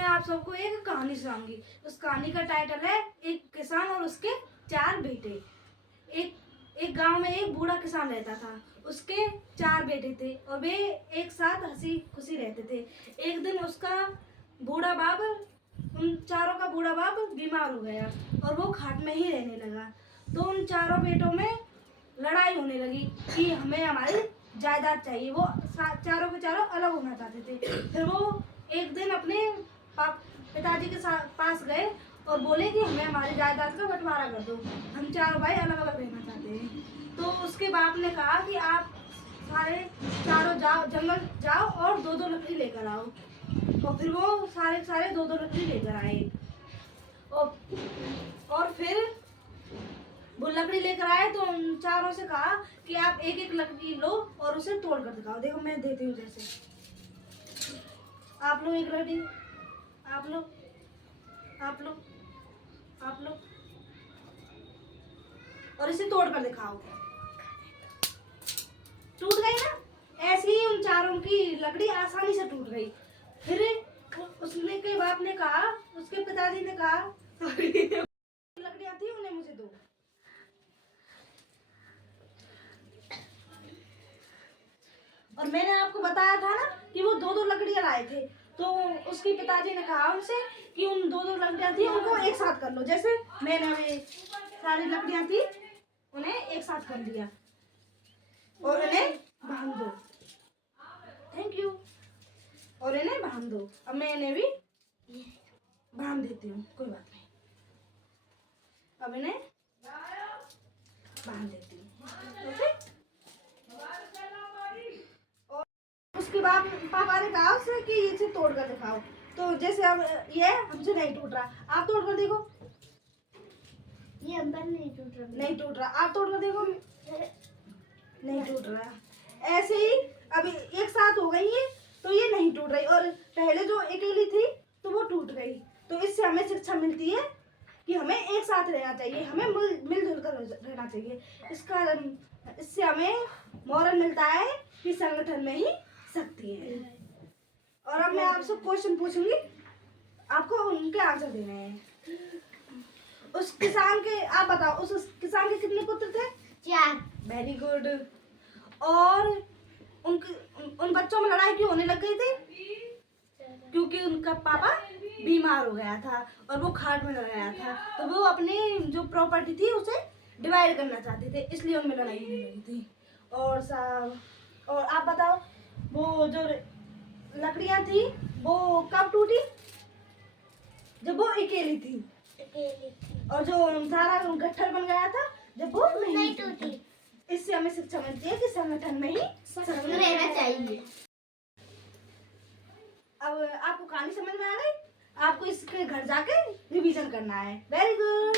मैं आप सबको एक कहानी सुनाऊंगी। उस कहानी का टाइटल है एक किसान और उसके 4 बेटे। एक गांव में एक बूढ़ा किसान रहता था। उसके 4 बेटे थे और वे एक साथ हंसी खुशी रहते थे। एक दिन उसका बूढ़ा बाप उन चारों का बूढ़ा बाप बीमार हो गया और वो खाट में ही रहने लगा। तो उन चारों बेटों में लड़ाई होने लगी कि हमें हमारी जायदाद चाहिए। वो चारों के चारों अलग होना चाहते थे। फिर वो एक दिन अपने पिताजी के पास गए और बोले कि हमें हमारी जायदाद का बंटवारा कर दो, हम चारों भाई अलग अलग रहना चाहते हैं। तो उसके बाप ने कहा कि आप चारों जाओ, जंगल जाओ और 2-2 लकड़ी लेकर आओ। और फिर वो सारे 2-2 लकड़ी लेकर आए और फिर वो लकड़ी लेकर आए तो उन चारों से कहा कि आप एक एक लकड़ी लो और उसे तोड़ कर दिखाओ। देखो मैं देती हूँ, जैसे आप लो एक लकड़ी, आप लो, आप लो, आप लो और इसे तोड़ कर दिखाओ। टूट गई ना? ऐसे ही उन चारों की लकड़ी आसानी से टूट गई। फिर उसने के बाप ने कहा, उसके पिताजी ने कहा लकड़ियां थी उन्हें मुझे दो। और मैंने आपको बताया था ना कि वो 2-2 लकड़ियां लाए थे। तो उसके पिताजी ने कहा उनसे कि उन 2-2 लकड़ियां थी उनको एक साथ कर लो। जैसे मैंने वे सारी लकड़ियां थी उन्हें एक साथ कर दिया और इन्हें बांध दो। Thank you. और इन्हें बांध दो। अब मैं इन्हें भी बांध देती हूँ, कोई बात नहीं। अब इन्हें बांध देती हूँ। ओके। उसके बाद पापा ने कहा उससे कि इसे तोड़ कर दिखाओ। तो जैसे अब ये हमसे नहीं टूट रहा, आप तोड़ कर देखो। ये अंदर नहीं टूट रहा। नहीं टूट रहा, आप तोड़ कर देखो। नहीं टूट रहा। ऐसे ही अभी एक साथ हो गई है तो ये नहीं टूट रही, और पहले जो अकेली थी तो वो टूट गई। तो इससे हमें शिक्षा मिलती है कि हमें एक साथ रहना चाहिए, हमें मिलजुल कर रहना चाहिए। इससे हमें मोरल मिलता है कि संगठन में ही शक्ति है। और अब मैं आपसे क्वेश्चन पूछूंगी, आपको उनके आंसर देने हैं। उस किसान के, आप बताओ, उस किसान के कितने पुत्र थे? 4। Very good. और उन बच्चों में लड़ाई क्यों होने लग गई थी? क्योंकि उनका पापा बीमार हो गया था और वो खाट में लग गया था। तो वो अपनी जो प्रॉपर्टी थी उसे डिवाइड करना चाहते थे, इसलिए उनमें लड़ाई होने लगी थी। और आप बताओ, वो जो लकड़ियां थी वो कब टूटी? जब वो अकेली थी। और जो सारा गट्ठर बन गया था जब वो नहीं टूटी। इससे हमें शिक्षा मिलती है कि संगठन में ही रहना चाहिए। अब आपको कहानी समझ में आ गई? आपको इसके घर जाके रिवीजन करना है। Very good.